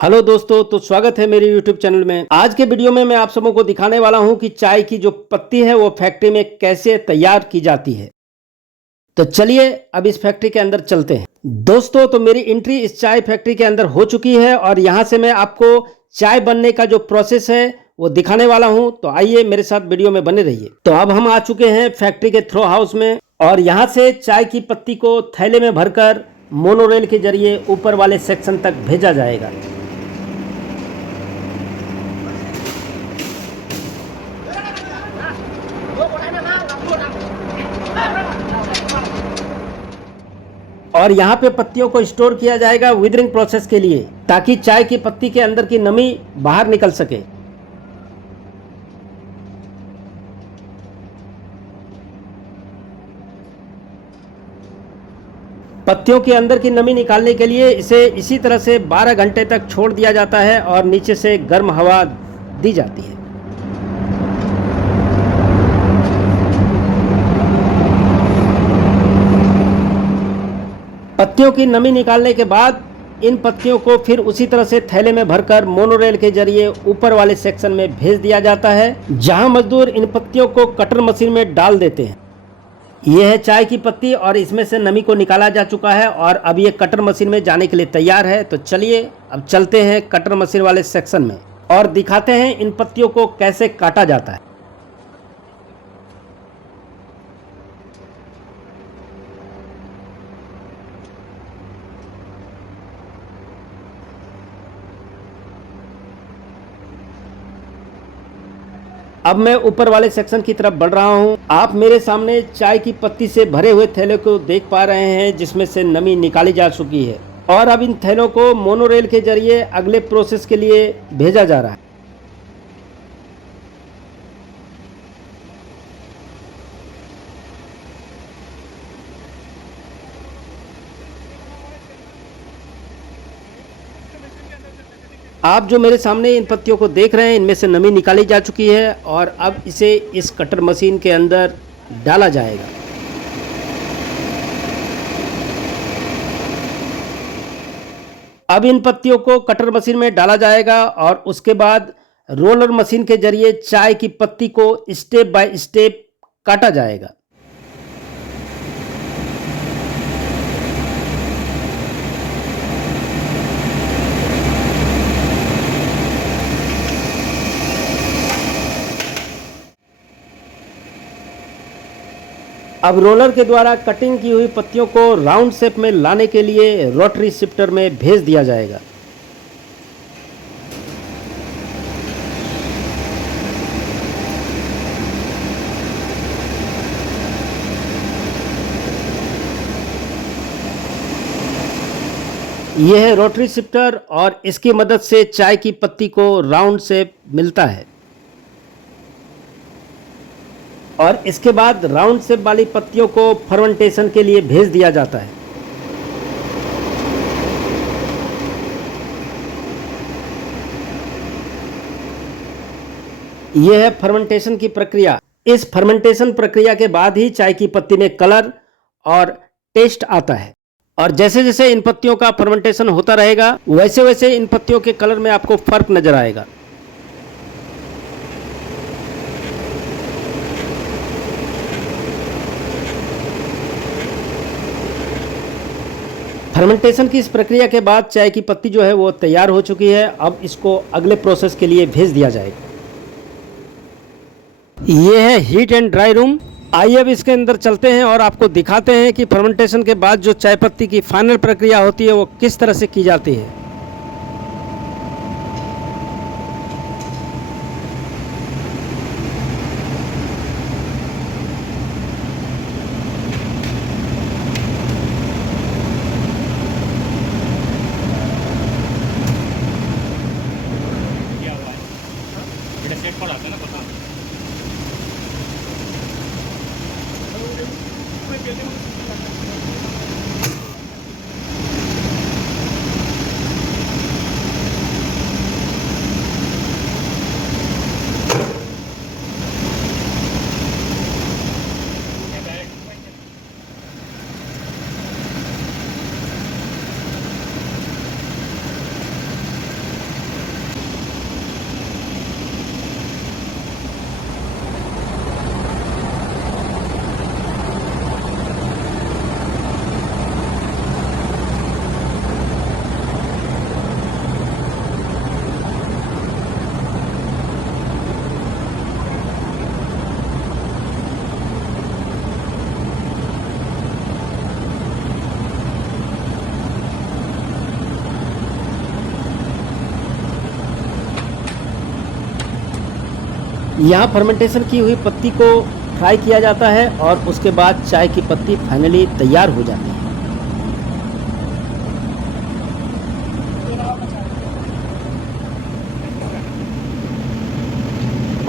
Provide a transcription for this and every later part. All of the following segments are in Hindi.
हेलो दोस्तों, तो स्वागत है मेरे YouTube चैनल में। आज के वीडियो में मैं आप सबों को दिखाने वाला हूं कि चाय की जो पत्ती है वो फैक्ट्री में कैसे तैयार की जाती है। तो चलिए अब इस फैक्ट्री के अंदर चलते हैं। दोस्तों, तो मेरी एंट्री इस चाय फैक्ट्री के अंदर हो चुकी है और यहां से मैं आपको चाय बनने का जो प्रोसेस है वो दिखाने वाला हूं। तो आइए मेरे साथ वीडियो में बने रहिए। तो अब हम आ चुके हैं फैक्ट्री के थ्रो हाउस में और यहाँ से चाय की पत्ती को थैले में भरकर मोनोरेल के जरिए ऊपर वाले सेक्शन तक भेजा जाएगा। और यहाँ पे पत्तियों को स्टोर किया जाएगा विदरिंग प्रोसेस के लिए, ताकि चाय की पत्ती के अंदर की नमी बाहर निकल सके। पत्तियों के अंदर की नमी निकालने के लिए इसे इसी तरह से 12 घंटे तक छोड़ दिया जाता है और नीचे से गर्म हवा दी जाती है। पत्तियों की नमी निकालने के बाद इन पत्तियों को फिर उसी तरह से थैले में भरकर मोनोरेल के जरिए ऊपर वाले सेक्शन में भेज दिया जाता है, जहां मजदूर इन पत्तियों को कटर मशीन में डाल देते हैं। यह है चाय की पत्ती और इसमें से नमी को निकाला जा चुका है और अब ये कटर मशीन में जाने के लिए तैयार है। तो चलिए अब चलते हैं कटर मशीन वाले सेक्शन में और दिखाते हैं इन पत्तियों को कैसे काटा जाता है। अब मैं ऊपर वाले सेक्शन की तरफ बढ़ रहा हूं। आप मेरे सामने चाय की पत्ती से भरे हुए थैले को देख पा रहे हैं, जिसमें से नमी निकाली जा चुकी है और अब इन थैलों को मोनोरेल के जरिए अगले प्रोसेस के लिए भेजा जा रहा है। आप जो मेरे सामने इन पत्तियों को देख रहे हैं, इनमें से नमी निकाली जा चुकी है और अब इसे इस कटर मशीन के अंदर डाला जाएगा। अब इन पत्तियों को कटर मशीन में डाला जाएगा और उसके बाद रोलर मशीन के जरिए चाय की पत्ती को स्टेप बाय स्टेप काटा जाएगा। अब रोलर के द्वारा कटिंग की हुई पत्तियों को राउंड शेप में लाने के लिए रोटरी शिफ्टर में भेज दिया जाएगा। यह है रोटरी शिफ्टर और इसकी मदद से चाय की पत्ती को राउंड शेप मिलता है और इसके बाद राउंड शेप वाली पत्तियों को फर्मेंटेशन के लिए भेज दिया जाता है। यह है फर्मेंटेशन की प्रक्रिया। इस फर्मेंटेशन प्रक्रिया के बाद ही चाय की पत्ती में कलर और टेस्ट आता है और जैसे जैसे इन पत्तियों का फर्मेंटेशन होता रहेगा, वैसे वैसे इन पत्तियों के कलर में आपको फर्क नजर आएगा। फर्मेंटेशन की इस प्रक्रिया के बाद चाय की पत्ती जो है वो तैयार हो चुकी है। अब इसको अगले प्रोसेस के लिए भेज दिया जाएगा। ये है हीट एंड ड्राई रूम। आइए अब इसके अंदर चलते हैं और आपको दिखाते हैं कि फर्मेंटेशन के बाद जो चाय पत्ती की फाइनल प्रक्रिया होती है वो किस तरह से की जाती है। यहाँ फर्मेंटेशन की हुई पत्ती को फ्राई किया जाता है और उसके बाद चाय की पत्ती फाइनली तैयार हो जाती है।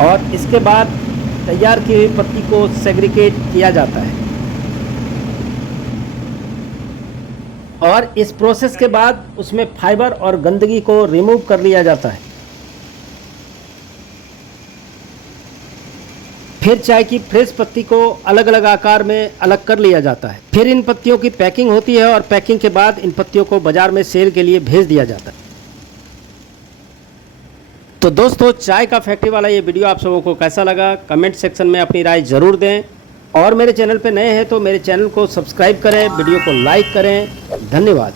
और इसके बाद तैयार की हुई पत्ती को सेग्रीगेट किया जाता है और इस प्रोसेस के बाद उसमें फाइबर और गंदगी को रिमूव कर लिया जाता है। फिर चाय की फ्रेश पत्ती को अलग अलग आकार में अलग कर लिया जाता है। फिर इन पत्तियों की पैकिंग होती है और पैकिंग के बाद इन पत्तियों को बाजार में सेल के लिए भेज दिया जाता है। तो दोस्तों, चाय का फैक्ट्री वाला ये वीडियो आप सबों को कैसा लगा, कमेंट सेक्शन में अपनी राय ज़रूर दें और मेरे चैनल पे नए हैं तो मेरे चैनल को सब्सक्राइब करें, वीडियो को लाइक करें। धन्यवाद।